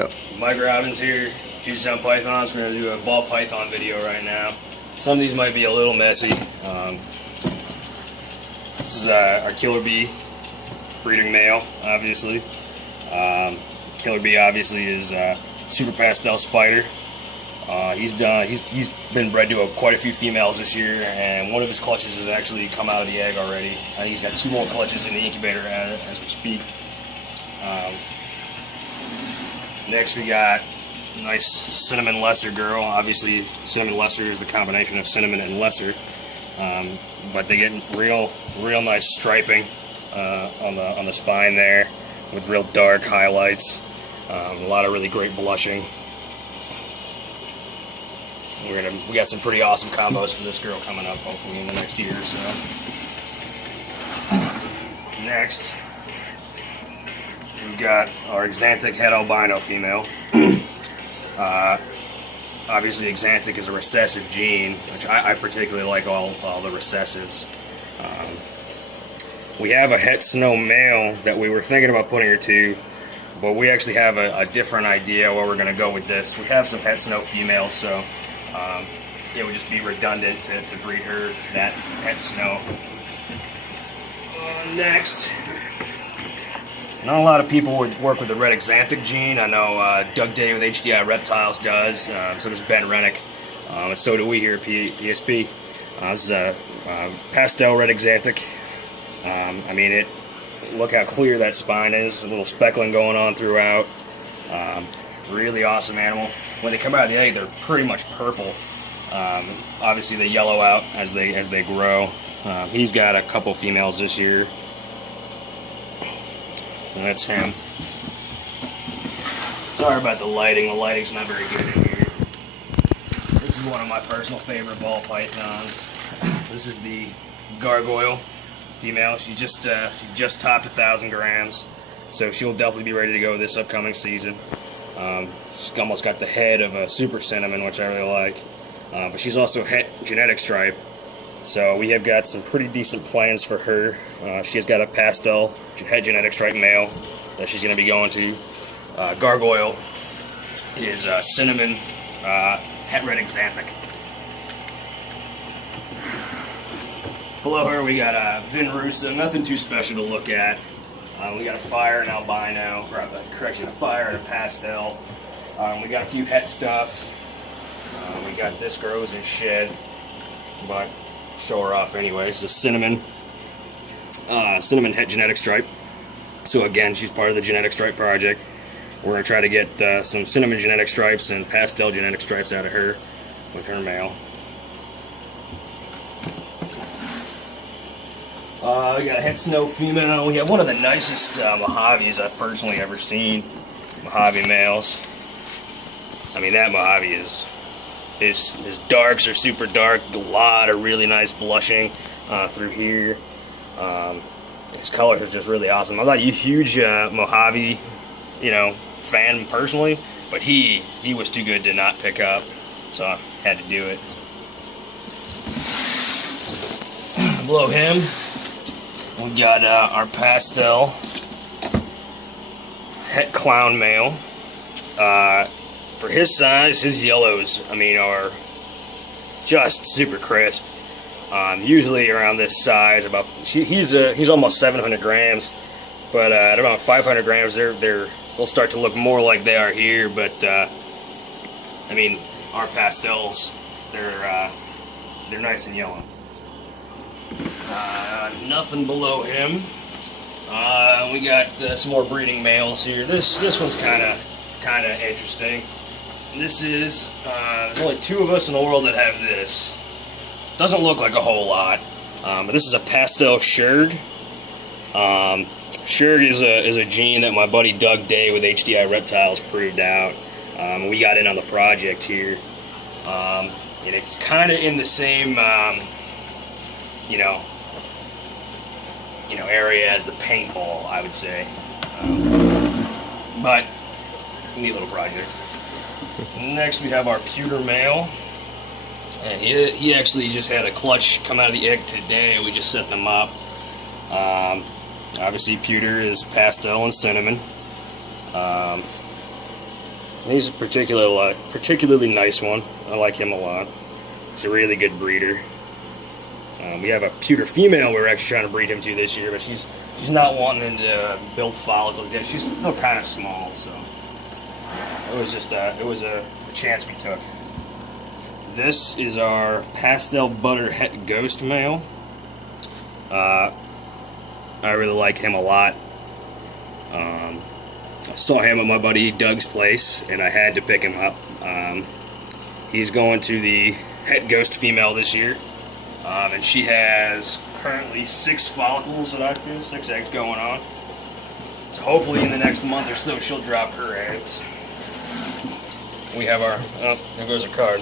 Yep. Mike Robbins here, Puget Pythons. We're going to do a ball python video right now. Some of these might be a little messy. This is our killer bee breeding male, obviously. Killer bee obviously is super pastel spider. He's been bred to quite a few females this year, and one of his clutches has actually come out of the egg already. I think he's got 2 more clutches in the incubator as we speak. Next we got a nice cinnamon lesser girl. Obviously cinnamon lesser is the combination of cinnamon and lesser, but they get real nice striping on the spine there with real dark highlights. A lot of really great blushing. We got some pretty awesome combos for this girl coming up, hopefully in the next year or so. Next, we've got our Xanthic het albino female. Obviously, Xanthic is a recessive gene, which I particularly like all the recessives. We have a het snow male that we were thinking about putting her to, but we actually have a different idea where we're going to go with this. We have some het snow females, so it would just be redundant to breed her to that het snow. Next, not a lot of people would work with the red Xanthic gene. I know Doug Day with HDI Reptiles does, so does Ben Rennick, and so do we here at PSP. This is a pastel red Xanthic. I mean, look how clear that spine is, a little speckling going on throughout. Really awesome animal. When they come out of the egg, they're pretty much purple. Obviously they yellow out as they grow. He's got a couple females this year, and that's him. Sorry about the lighting. The lighting's not very good in here. This is one of my personal favorite ball pythons. This is the gargoyle female. She just topped 1,000 grams, so she'll definitely be ready to go this upcoming season. She's almost got the head of a super cinnamon, which I really like, but she's also het genetic stripe, so we have got some pretty decent plans for her. She's got a pastel het genetic stripe male that she's going to be going to. Gargoyle is cinnamon het red Xanthic. Below her we got a Vinrusa, nothing too special to look at. We got a fire and albino, or correction, a fire and a pastel. We got a few het stuff. We got this grows in shed, but show her off anyways. The cinnamon het genetic stripe. So again, she's part of the genetic stripe project. We're gonna try to get some cinnamon genetic stripes and pastel genetic stripes out of her with her male. We got a het snow female. We have one of the nicest Mojaves I've personally ever seen. Mojave males. I mean, that Mojave his darks are super dark. A lot of really nice blushing through here. His colors is just really awesome. I'm not a huge Mojave, fan personally, but he was too good to not pick up, so I had to do it. Below him, we've got our pastel het clown male. For his size, his yellows, are just super crisp. Usually around this size, he's almost 700 grams, but at about 500 grams, they'll start to look more like they are here. But our pastels, they're nice and yellow. Nothing below him. We got some more breeding males here. This one's kind of interesting. This is there's only 2 of us in the world that have this. Doesn't look like a whole lot, but this is a pastel Shurg. Shurg is a gene that my buddy Doug Day with HDI Reptiles proved out. We got in on the project here, and it's kind of in the same area as the paintball, I would say. But neat little project. Next we have our pewter male, and he actually just had a clutch come out of the egg today. We just set them up. Obviously pewter is pastel and cinnamon. He's a particularly nice one. I like him a lot. He's a really good breeder. We have a pewter female we're actually trying to breed him to this year, but she's not wanting him to build follicles yet. She's still kind of small, so it was just it was a chance we took. This is our pastel butter het ghost male. I really like him a lot. I saw him at my buddy Doug's place, and I had to pick him up. He's going to the het ghost female this year, and she has currently 6 follicles that I feel, 6 eggs going on. So hopefully in the next month or so she'll drop her eggs. We have our, oh, there goes our card.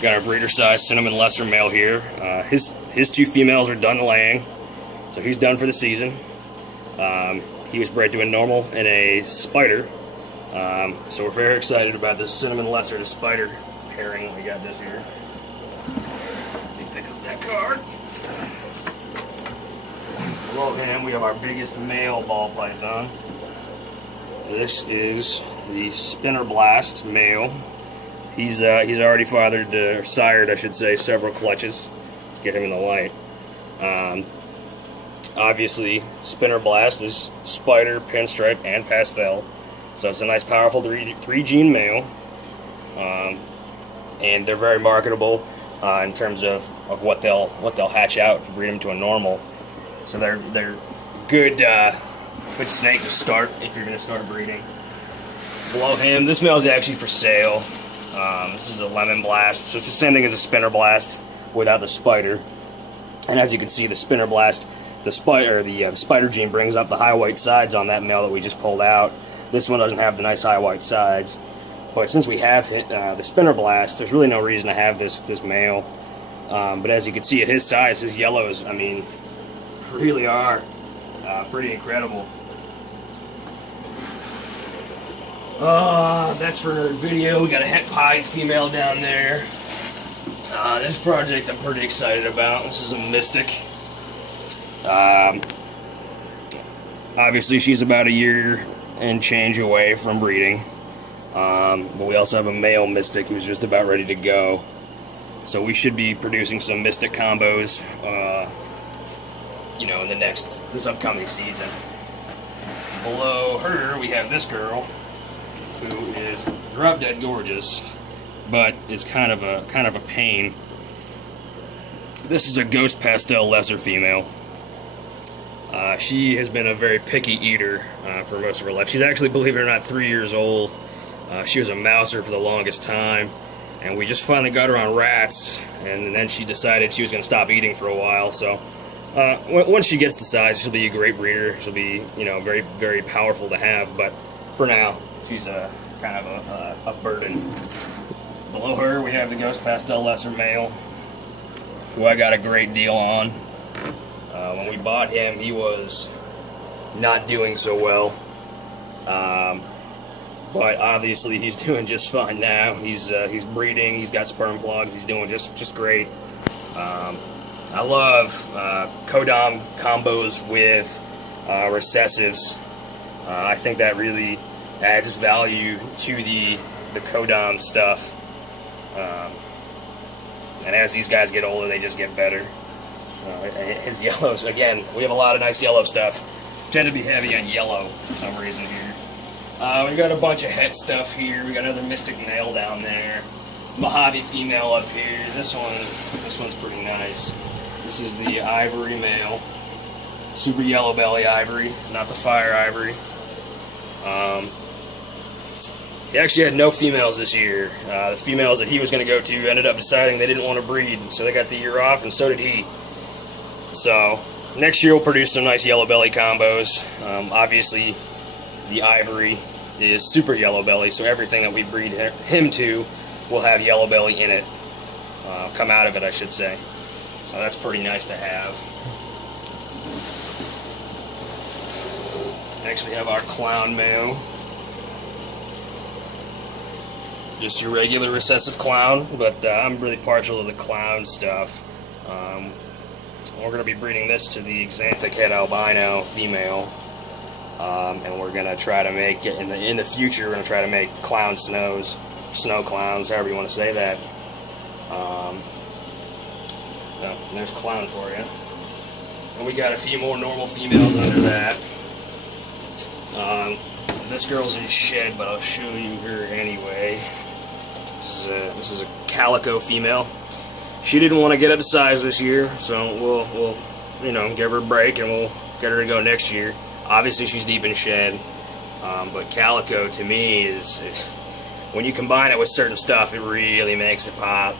Got our breeder size cinnamon lesser male here. His 2 females are done laying, so he's done for the season. He was bred to a normal and a spider, so we're very excited about this cinnamon lesser to spider pairing that we got this year. Let me pick up that card. Below him we have our biggest male ball python. This is the Spinner Blast male. He's already fathered, or sired I should say, several clutches. Let's get him in the light. Obviously, Spinner Blast is spider, pinstripe, and pastel, so it's a nice, powerful 3-gene male, and they're very marketable in terms of what they'll hatch out if you breed them to a normal. So they're good snake to start if you're going to start breeding. Below him, this male is actually for sale. This is a Lemon Blast, so it's the same thing as a Spinner Blast without the spider. And as you can see, the Spinner Blast, the spider gene brings up the high white sides on that male that we just pulled out. This one doesn't have the nice high white sides. But since we have the Spinner Blast, there's really no reason to have this male. But as you can see at his size, his yellows, I mean, really are pretty incredible. That's for another video. We got a het pie female down there. This project I'm pretty excited about. This is a Mystic. Obviously she's about a year and change away from breeding, but we also have a male Mystic who's just about ready to go, so we should be producing some Mystic combos you know, in this upcoming season. Below her we have this girl who is drop dead gorgeous, but is kind of a pain. This is a Ghost Pastel lesser female. She has been a very picky eater for most of her life. She's actually, believe it or not, 3 years old. She was a mouser for the longest time, and we just finally got her on rats, and then she decided she was going to stop eating for a while. So once she gets to size, she'll be a great breeder. She'll be, you know, very, very powerful to have, but for now, she's kind of a burden. Below her, we have the Ghost Pastel lesser male, who I got a great deal on. When we bought him, he was not doing so well, but obviously he's doing just fine now. He's breeding, he's got sperm plugs, he's doing just great. I love codom combos with recessives. I think that really adds value to the codom stuff, and as these guys get older, they just get better. His yellows, again, we have a lot of nice yellow stuff. Tend to be heavy on yellow for some reason here. We got a bunch of het stuff here. We got another Mystic male down there. Mojave female up here. This one's pretty nice. This is the ivory male. Super yellow belly ivory, not the fire ivory. He actually had no females this year. The females that he was going to go to ended up deciding they didn't want to breed, so they got the year off, and so did he. So next year we'll produce some nice yellow belly combos. Obviously the ivory is super yellow belly, so everything that we breed him to will have yellow belly in it, come out of it I should say. So that's pretty nice to have. Next we have our clown male. Just your regular recessive clown, but I'm really partial to the clown stuff. We're going to be breeding this to the Xanthic het albino female. and we're gonna try to make it in the future. We're gonna try to make snow clowns, however you want to say that. There's clown for you. And we got a few more normal females under that. This girl's in shed, but I'll show you her anyway. This is a calico female. She didn't want to get up to size this year, so we'll give her a break and we'll get her to go next year. Obviously, she's deep in shed, but calico to me is when you combine it with certain stuff, it really makes it pop.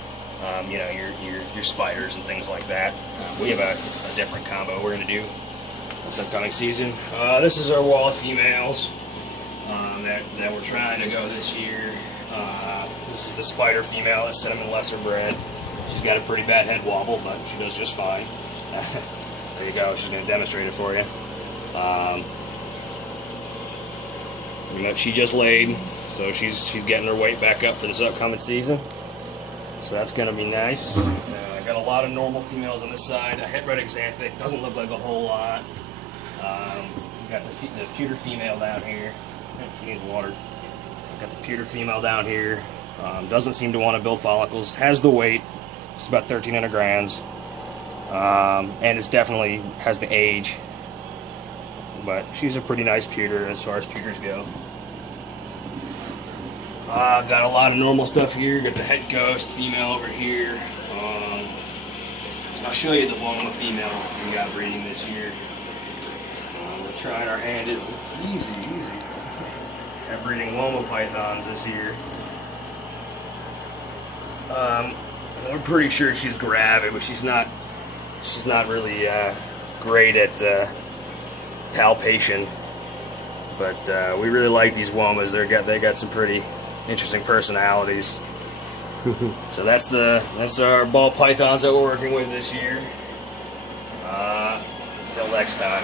Your spiders and things like that. We have a different combo we're going to do this upcoming season. This is our wall of females that we're trying to go this year. This is the spider female, that's cinnamon lesser bred. She's got a pretty bad head wobble, but she does just fine. There you go, she's going to demonstrate it for you. She just laid, so she's getting her weight back up for this upcoming season. So that's going to be nice. I got a lot of normal females on this side. A het red exanthic, doesn't look like a whole lot. We got the pewter female down here. She needs water. Got the pewter female down here. Doesn't seem to want to build follicles. Has the weight. It's about 1,300 grams. And it's definitely has the age. But she's a pretty nice pewter as far as pewters go. Got a lot of normal stuff here. Got the het ghost female over here. I'll show you the Woma female we got breeding this year. We're trying our hand at easy. At breeding Woma pythons this year. We're pretty sure she's gravid, but she's not really great at palpation. But we really like these Womas. They got some pretty interesting personalities. So that's our ball pythons that we're working with this year. Until next time.